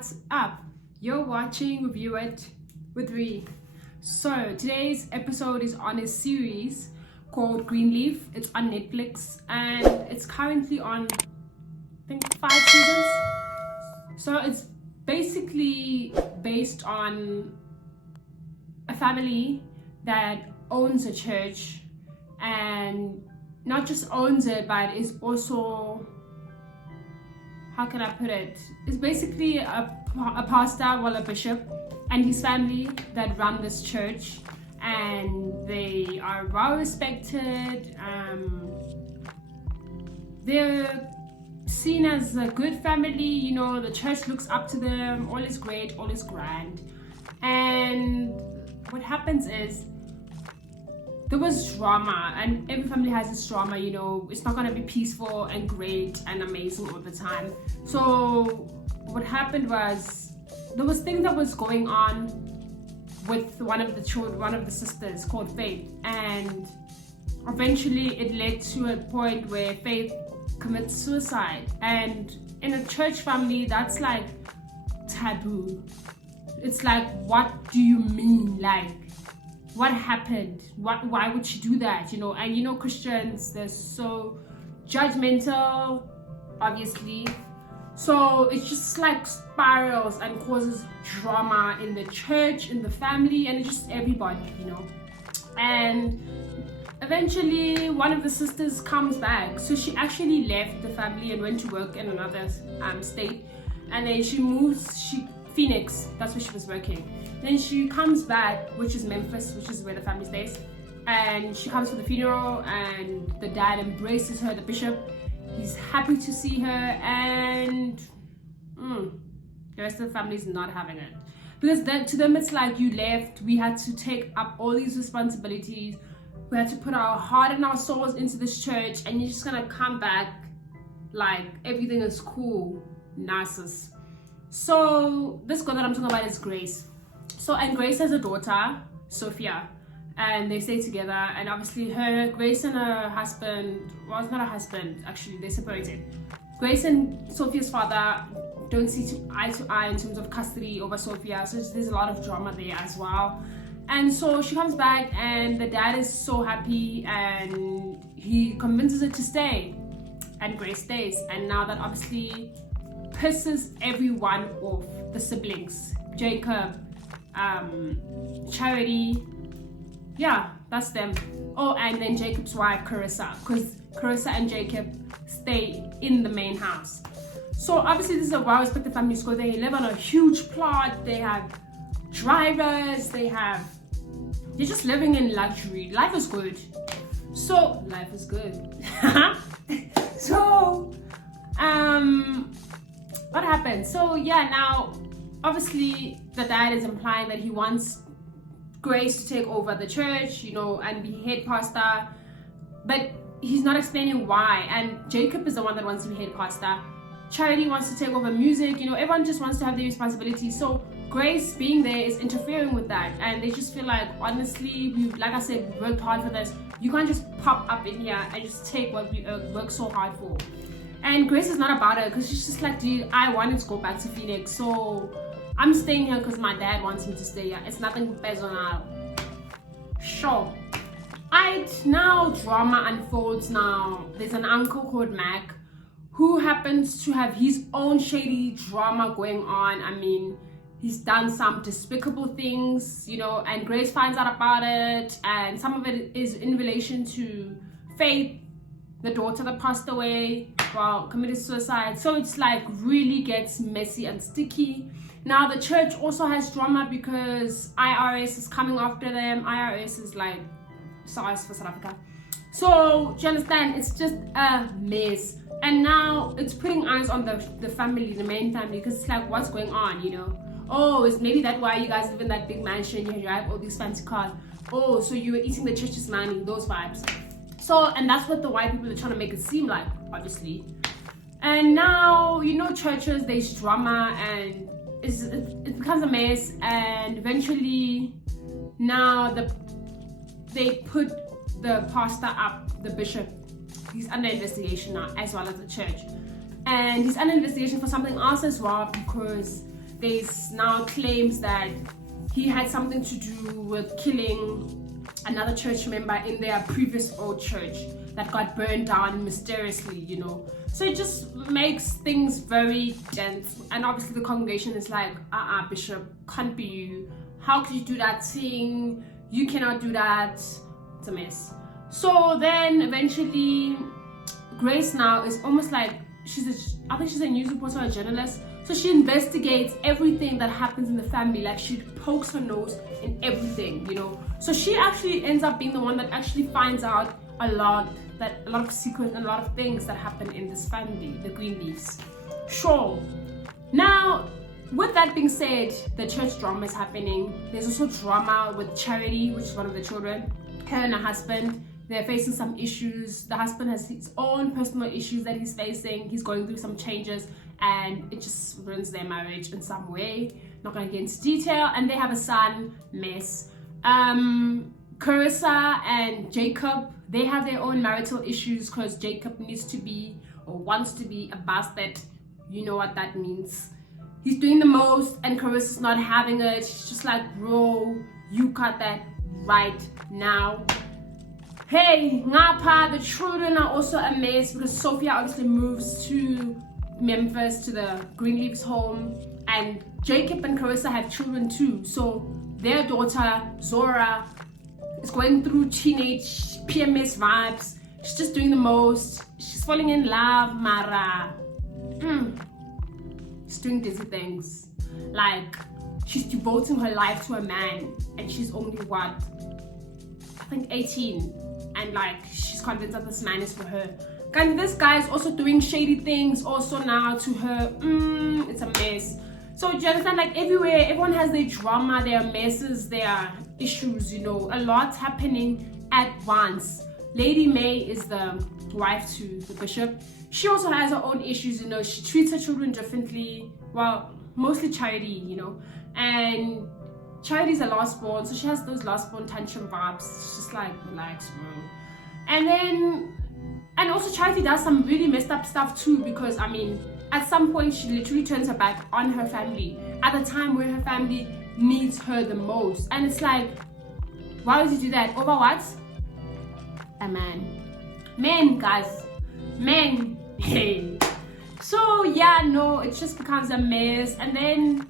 What's up? You're watching Review It with Ree. So today's episode is on a series called Greenleaf. It's on Netflix and it's currently on, I think, 5 seasons. So it's basically based on a family that owns a church, and not just owns it, but is also, how can I put it? It's basically a pastor, well, a bishop, and his family that run this church, and they are well respected. They're seen as a good family, you know, the church looks up to them, all is great, all is grand. And what happens is, there was drama, and every family has its drama, you know. It's not going to be peaceful and great and amazing all the time. So what happened was, there was things that was going on with one of the children, one of the sisters called Faith, and eventually it led to a point where Faith commits suicide. And in a church family, that's like taboo. It's like, what do you mean? Like, what happened? Why would she do that? You know, and you know, Christians, they're so judgmental, obviously. So it's just like spirals and causes drama in the church, in the family, and just everybody, you know. And eventually one of the sisters comes back. So she actually left the family and went to work in another state. And then she moves, Phoenix, that's where she was working. Then she comes back, which is Memphis, which is where the family stays. And she comes for the funeral, and the dad embraces her, the bishop. He's happy to see her, and the rest of the family is not having it. Because then, to them, it's like, you left, we had to take up all these responsibilities, we had to put our heart and our souls into this church, and you're just gonna come back like everything is cool. Narcissist. So this girl that I'm talking about is Grace. So, and Grace has a daughter, Sophia, and they stay together. And obviously Grace and her husband, well, it's not her husband, actually, they separated. Grace and Sophia's father don't see eye to eye in terms of custody over Sophia, so there's a lot of drama there as well. And so she comes back, and the dad is so happy, and he convinces her to stay, and Grace stays. And now that obviously pisses everyone off, the siblings, Jacob, Charity, yeah, that's them. Oh, and then Jacob's wife, Carissa, because Carissa and Jacob stay in the main house. So obviously this is a well-respected family, so they live on a huge plot, they have drivers, they're just living in luxury. Life is good. So, life is good. So, what happened? So yeah, now obviously the dad is implying that he wants Grace to take over the church, you know, and be head pastor, but he's not explaining why. And Jacob is the one that wants to be head pastor. Charity wants to take over music, you know, everyone just wants to have their responsibilities. So Grace being there is interfering with that, and they just feel like, honestly, like I said, we worked hard for this. You can't just pop up in here and just take what we worked so hard for. And Grace is not about it, because she's just like, dude, I wanted to go back to Phoenix, so I'm staying here because my dad wants me to stay here. It's nothing personal. Sure. Alright, now drama unfolds. Now there's an uncle called Mac who happens to have his own shady drama going on. I mean, he's done some despicable things, you know, and Grace finds out about it, and some of it is in relation to Faith, the daughter that passed away, well, committed suicide. So it's like really gets messy and sticky. Now the church also has drama because IRS is coming after them. IRS is like SARS for South Africa. So do you understand? It's just a mess. And now it's putting eyes on the family, the main family, because it's like, what's going on, you know? Oh, it's maybe that's why you guys live in that big mansion, you drive all these fancy cars. Oh, so you were eating the church's money, those vibes. So, and that's what the white people are trying to make it seem like, obviously. And now, you know, churches, there's drama, and it becomes a mess, and eventually now they put the pastor up, the bishop, he's under investigation now, as well as the church. And he's under investigation for something else as well, because there's now claims that he had something to do with killing another church member in their previous old church that got burned down mysteriously, you know. So it just makes things very dense. And obviously the congregation is like, Bishop, can't be you. How could you do that thing? You cannot do that. It's a mess. So then eventually Grace now is almost like I think she's a news reporter or a journalist. So she investigates everything that happens in the family. Like she pokes her nose in everything, you know. So she actually ends up being the one that actually finds out a lot of secrets and a lot of things that happen in this family, the Greenleafs. Sure. Now, with that being said, the church drama is happening. There's also drama with Charity, which is one of the children. Her and her husband, they're facing some issues. The husband has his own personal issues that he's facing. He's going through some changes and it just ruins their marriage in some way. Not going to get into detail. And they have a son, Mess. Carissa and Jacob, they have their own marital issues because Jacob needs to be or wants to be a bastard. You know what that means. He's doing the most and Carissa's not having it. She's just like, bro, you got that right now. Hey, Ngapa, the children are also a mess because Sophia obviously moves to Memphis to the Greenleaf's home, and Jacob and Carissa have children too. So their daughter, Zora, is going through teenage PMS vibes. She's just doing the most. She's falling in love, Mara. She's doing dizzy things. Like, she's devoting her life to a man, and she's only what? I think 18. And like, she's convinced that this man is for her. And this guy is also doing shady things also now to her. It's a mess. So do you understand? Like everywhere, everyone has their drama, their messes, their issues, you know. A lot's happening at once. Lady May is the wife to the bishop. She also has her own issues, you know. She treats her children differently. Well, mostly Charity, you know. And Charity's a last born, so she has those last born tantrum vibes. It's just like, relax, bro. And also Charity does some really messed up stuff too, because I mean, at some point she literally turns her back on her family at the time where her family needs her the most. And it's like, why would you do that? Over what? A man. Men, guys. Men. Hey. So yeah, no, it just becomes a mess. And then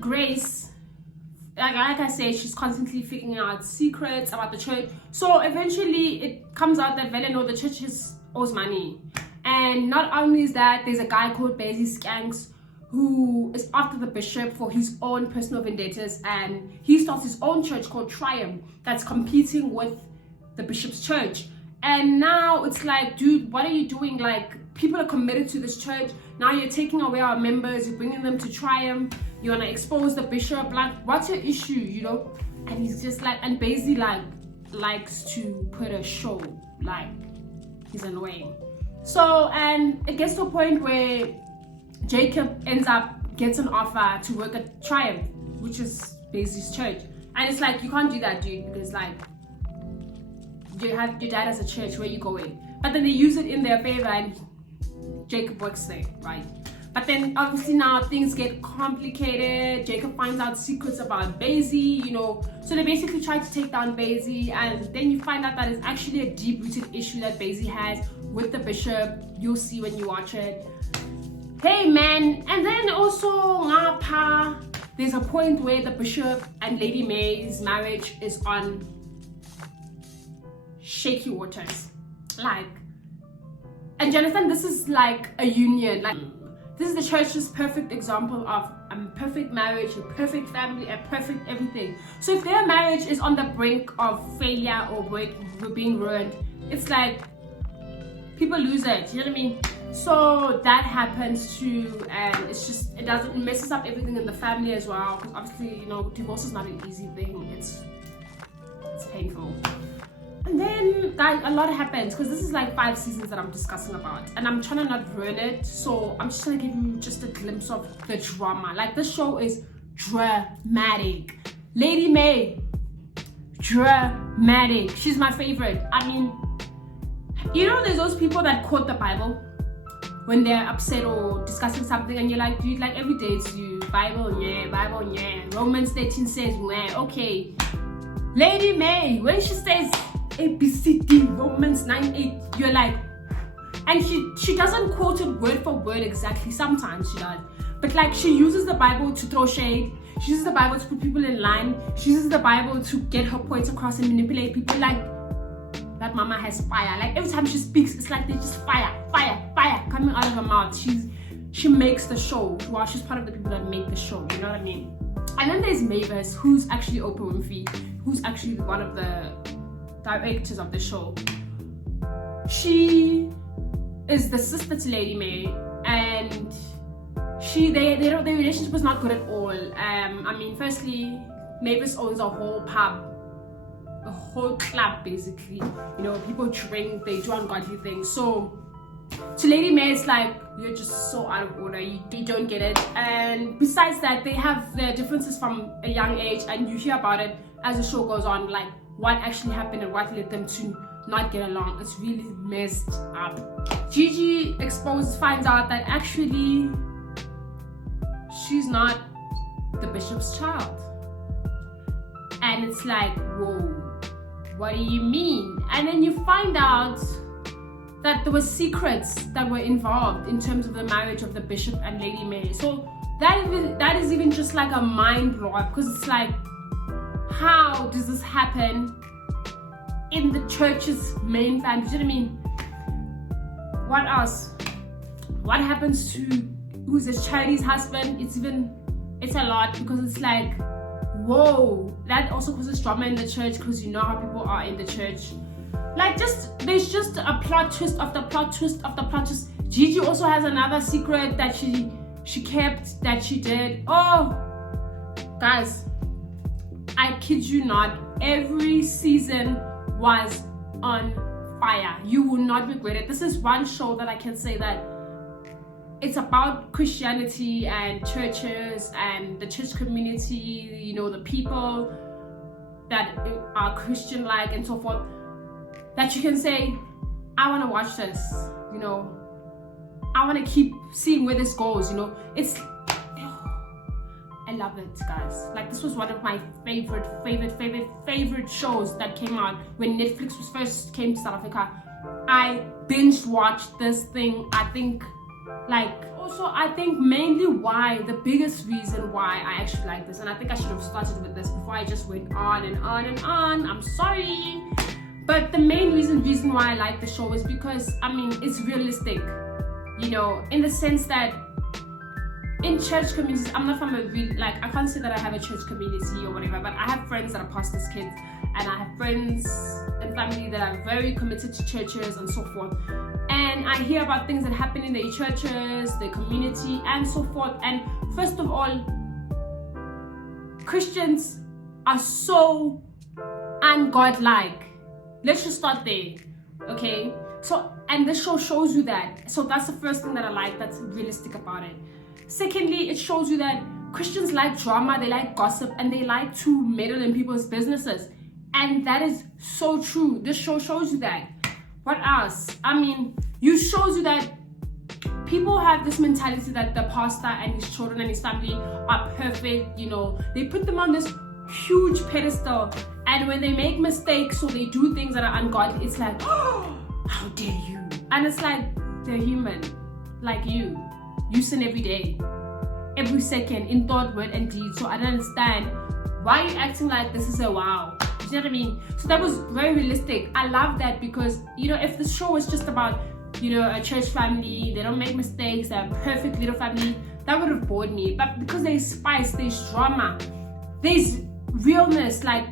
Grace, like I said, she's constantly figuring out secrets about the church. So eventually it comes out that Veleno, the church owes money. And not only is that, there's a guy called Basie Skanks who is after the bishop for his own personal vendettas, and he starts his own church called Triumph that's competing with the bishop's church. And now it's like, dude, what are you doing? Like, people are committed to this church. Now you're taking away our members, you're bringing them to Triumph, you want to expose the bishop. Like, what's your issue, you know? And he's just like, and Basie like likes to put a show. Like, he's annoying. So, and it gets to a point where Jacob gets an offer to work at Triumph, which is Basie's church. And it's like, you can't do that, dude, because like, your dad has a church, where you going? But then they use it in their favor and Jacob works there, right? But then obviously now things get complicated. Jacob finds out secrets about Basie, you know. So they basically try to take down Basie, and then you find out that it's actually a deep-rooted issue that Basie has with the bishop. You'll see when you watch it. Hey man, and then also Ngapa, there's a point where the bishop and Lady May's marriage is on shaky waters. Like, and you understand, this is like a union. Like, this is the church's perfect example of a perfect marriage, a perfect family, a perfect everything. So if their marriage is on the brink of failure or being ruined, it's like people lose it, you know what I mean? So that happens too, and it's just, it messes up everything in the family as well, because obviously, you know, divorce is not an easy thing. It's painful. And then, guys, a lot happens, because this is like 5 seasons that I'm discussing about, and I'm trying to not ruin it, so I'm just gonna give you just a glimpse of the drama. Like, this show is dramatic. Lady May, dramatic. She's my favorite. I mean, you know, there's those people that quote the Bible. when they're upset or discussing something, and you're like, dude, like every day it's you, Bible, yeah, Romans 13 says, yeah, okay. Lady May, when she says ABCD, Romans 9:8, you're like, and she doesn't quote it word for word exactly. Sometimes she does, but like she uses the Bible to throw shade. She uses the Bible to put people in line. She uses the Bible to get her points across and manipulate people. Like, that mama has fire. Like every time she speaks, it's like there's just fire coming out of her mouth. She makes the show. Well, she's part of the people that make the show. You know what I mean? And then there's Mavis, who's actually Oprah Winfrey, who's actually one of the directors of the show. She is the sister to Lady May, and their relationship was not good at all. I mean, firstly, Mavis owns a whole pub, a whole club basically. You know, people drink, they do ungodly things. So to Lady May, it's like, you're just so out of order, you don't get it. And besides that, they have their differences from a young age, and you hear about it as the show goes on, like what actually happened and what led them to not get along. It's really messed up. Gigi finds out that actually she's not the bishop's child. And it's like, whoa, what do you mean? And then you find out that there were secrets that were involved in terms of the marriage of the bishop and Lady May. So that is even just like a mind blower, because it's like, how does this happen in the church's main family? Do you know what I mean? What else? What happens to who's a Chinese husband? It's a lot, because it's like, whoa, that also causes drama in the church, because you know how people are in the church. Like, there's just a plot twist after plot twist after plot twist. Gigi also has another secret that she kept, that she did. Oh, guys, I kid you not, every season was on fire. You will not regret it. This is one show that I can say that it's about Christianity and churches and the church community, you know, the people that are Christian-like and so forth, that you can say, I want to watch this, you know, I want to keep seeing where this goes, you know. I love it, guys. Like, this was one of my favorite shows that came out when Netflix first came to South Africa. I binge watched this thing. I think mainly the biggest reason why I actually like this, and I think I should have started with this before I just went on and on and on. I'm sorry. But the main reason why I like the show is because, I mean, it's realistic, you know, in the sense that in church communities, I'm not from I can't say that I have a church community or whatever, but I have friends that are pastors' kids, and I have friends and family that are very committed to churches and so forth. And I hear about things that happen in their churches, their community, and so forth. And first of all, Christians are so ungodlike. Let's just start there, okay? So, and this show shows you that. So that's the first thing that I like that's realistic about it. Secondly, it shows you that Christians like drama, they like gossip, and they like to meddle in people's businesses. And that is so true. This show shows you that. What else? I mean, it shows you that people have this mentality that the pastor and his children and his family are perfect, you know. They put them on this huge pedestal, and when they make mistakes or they do things that are ungodly, it's like, oh, how dare you? And it's like, they're human, like you sin every day, every second, in thought, word, and deed. So I don't understand why are you acting like this is a wow. Do you know what I mean? So that was very realistic. I love that, because, you know, if the show was just about, you know, a church family, they don't make mistakes, they're a perfect little family, that would have bored me. But because there's spice, there's drama, there's realness, like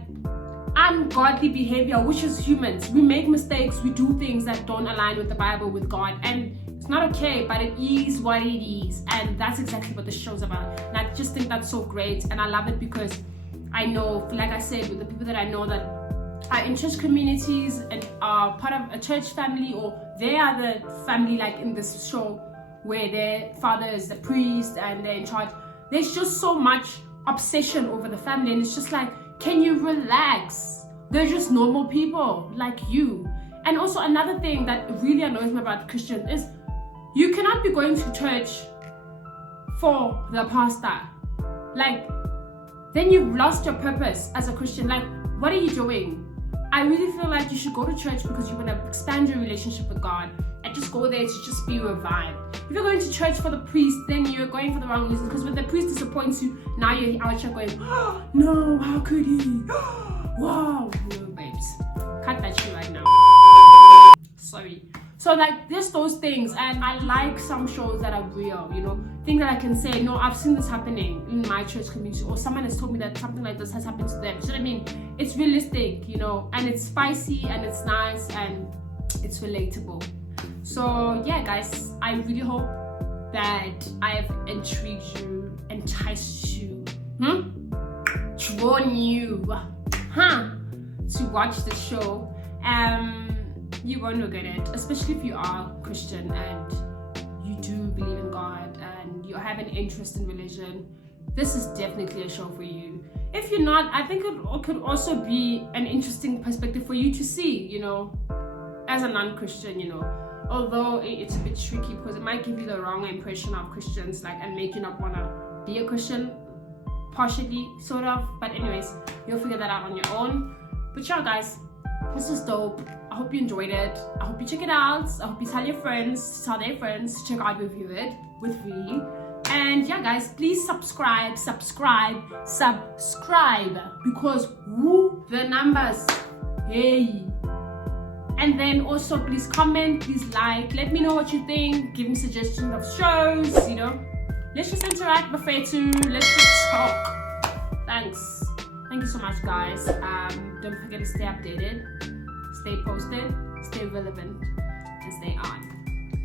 ungodly behavior, which is humans. We make mistakes, we do things that don't align with the Bible, with God, and it's not okay, but it is what it is. And that's exactly what the show's about. And I just think that's so great, and I love it because I know, like I said, with the people that I know that are in church communities and are part of a church family, or they are the family, like in this show, where their father is the priest and they're in charge. There's just so much obsession over the family, and it's just like, can you relax? They're just normal people like you. And also another thing that really annoys me about Christians is You cannot be going to church for the pastor. Like, then you've lost your purpose as a Christian. Like, what are you doing? I really feel like you should go to church because you want to expand your relationship with God and just go there to just be revived. If you're going to church for the priest, then you're going for the wrong reason, because when the priest disappoints you, now you're out here going, oh, no, how could he? Wow. No, babes. Cut that shit right now. Sorry. So like, there's those things, and I like some shows that are real, you know, things that I can say, no, I've seen this happening in my church community, or someone has told me that something like this has happened to them. So I mean, it's realistic, you know, and it's spicy, and it's nice, and it's relatable. So yeah, guys, I really hope that I have intrigued you, enticed you, drawn you, to watch the show. You won't regret it, especially if you are Christian and you do believe in God and you have an interest in religion. This is definitely a show for you. If you're not, I think it could also be an interesting perspective for you to see, you know, as a non-Christian, you know, although it's a bit tricky because it might give you the wrong impression of Christians, like, and make you not want to be a Christian, partially, sort of. But anyways, you'll figure that out on your own. But yeah, guys, this is dope. I hope you enjoyed it. I hope you check it out. I hope you tell your friends, tell their friends to check out Review It with me. And yeah, guys, please subscribe, because woo, the numbers, hey. And then also, please comment, please like, let me know what you think, give me suggestions of shows, you know. Let's just interact, Bafetu. Let's just talk. Thanks. Thank you so much, guys. Don't forget to stay updated, stay posted, stay relevant, and stay on.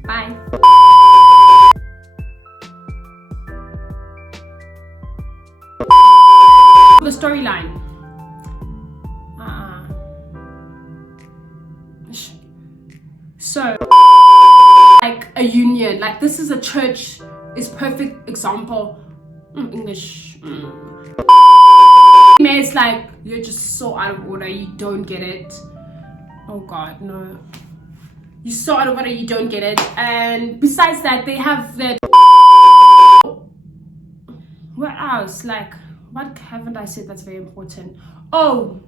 Bye. The storyline. So, like a union, like this is a church, is perfect example. English. It's like, you're just so out of order, you don't get it. Oh God, no. You're so out of order, you don't get it. And besides that, they have that. What else? Like, what haven't I said that's very important? Oh,